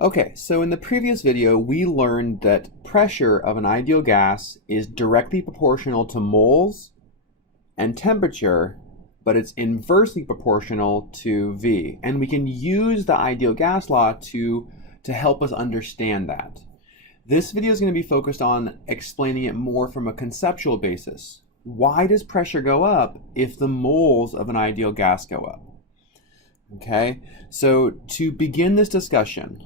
Okay, so in the previous video, we learned that pressure of an ideal gas is directly proportional to moles and temperature, but it's inversely proportional to V. And we can use the ideal gas law to help us understand that. This video is going to be focused on explaining it more from a conceptual basis. Why does pressure go up if the moles of an ideal gas go up? Okay, so to begin this discussion,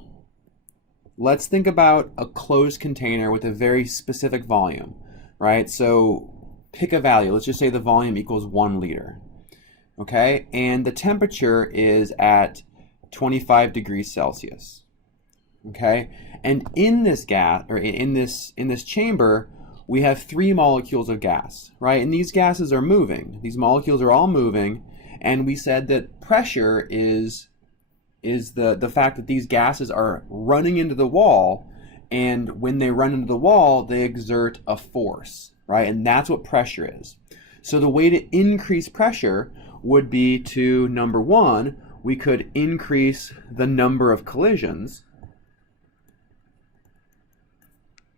let's think about a closed container with a very specific volume, right? So pick a value. Let's just say the volume equals 1 liter, okay? And the temperature is at 25 degrees Celsius, okay? And in this gas, or in this chamber, we have 3 molecules of gas, right? And these gases are moving. These molecules are all moving, and we said that pressure is the fact that these gases are running into the wall, and when they run into the wall, they exert a force, right? And that's what pressure is. So the way to increase pressure would be to, number one, we could increase the number of collisions,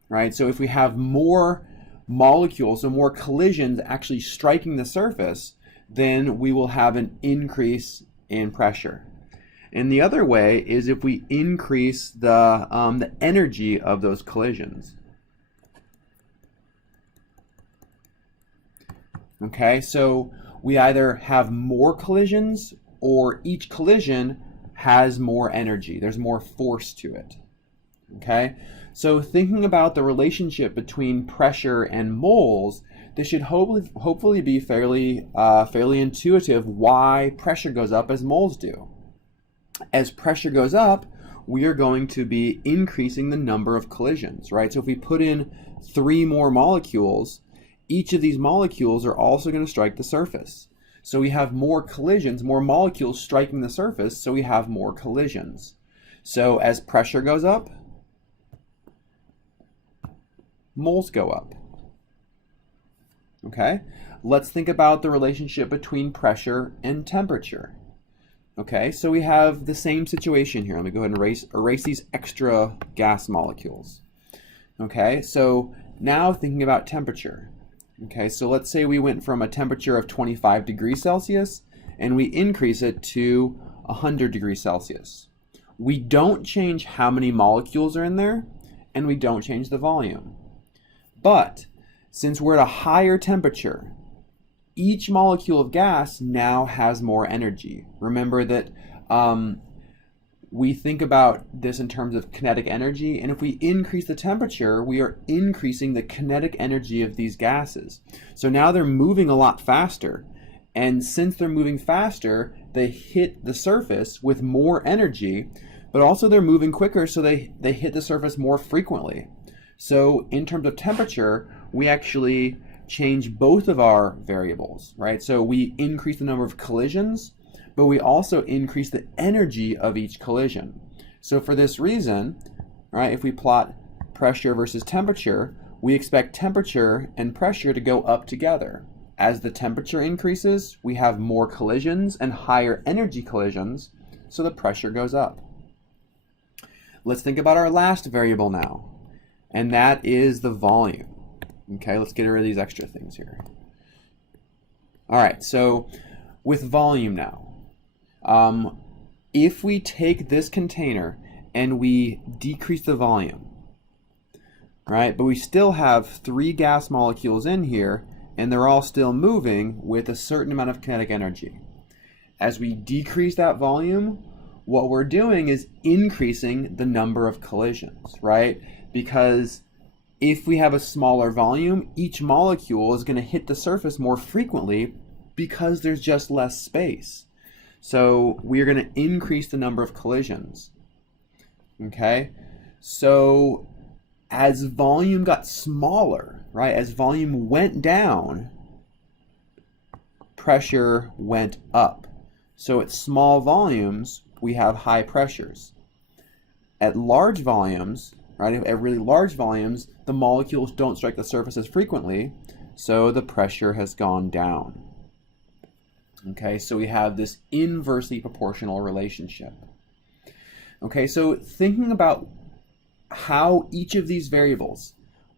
right? So if we have more molecules, so more collisions actually striking the surface, then we will have an increase in pressure. And the other way is if we increase the energy of those collisions. Okay, so we either have more collisions or each collision has more energy. There's more force to it. Okay, so thinking about the relationship between pressure and moles, this should hopefully be fairly intuitive why pressure goes up as moles do. As pressure goes up, we are going to be increasing the number of collisions, right? So if we put in 3 more molecules, each of these molecules are also going to strike the surface. So we have more collisions, more molecules striking the surface, so we have more collisions. So as pressure goes up, moles go up. Okay? Let's think about the relationship between pressure and temperature. Okay, so we have the same situation here. Let me go ahead and erase these extra gas molecules. Okay, so now thinking about temperature. Okay, so let's say we went from a temperature of 25 degrees Celsius and we increase it to 100 degrees Celsius. We don't change how many molecules are in there, and we don't change the volume. But since we're at a higher temperature, each molecule of gas now has more energy. Remember that we think about this in terms of kinetic energy, and if we increase the temperature, we are increasing the kinetic energy of these gases. So now they're moving a lot faster, and since they're moving faster, they hit the surface with more energy, but also they're moving quicker, so they hit the surface more frequently. So in terms of temperature, we actually change both of our variables, right? So we increase the number of collisions, but we also increase the energy of each collision. So for this reason, right, if we plot pressure versus temperature, we expect temperature and pressure to go up together. As the temperature increases, we have more collisions and higher energy collisions, so the pressure goes up. Let's think about our last variable now, and that is the volume. Okay, let's get rid of these extra things here. All right, so with volume now, if we take this container and we decrease the volume, right, but we still have 3 gas molecules in here and they're all still moving with a certain amount of kinetic energy. As we decrease that volume, what we're doing is increasing the number of collisions, right? Because if we have a smaller volume, each molecule is going to hit the surface more frequently because there's just less space. So we are going to increase the number of collisions. Okay? So as volume got smaller, right, as volume went down, pressure went up. So at small volumes, we have high pressures. At large volumes, right, at really large volumes, the molecules don't strike the surface as frequently, so the pressure has gone down. Okay, so we have this inversely proportional relationship. Okay, so thinking about how each of these variables,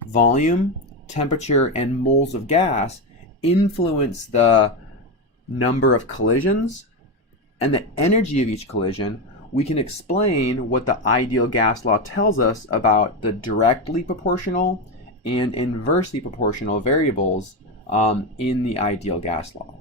volume, temperature, and moles of gas, influence the number of collisions and the energy of each collision, we can explain what the ideal gas law tells us about the directly proportional and inversely proportional variables in the ideal gas law.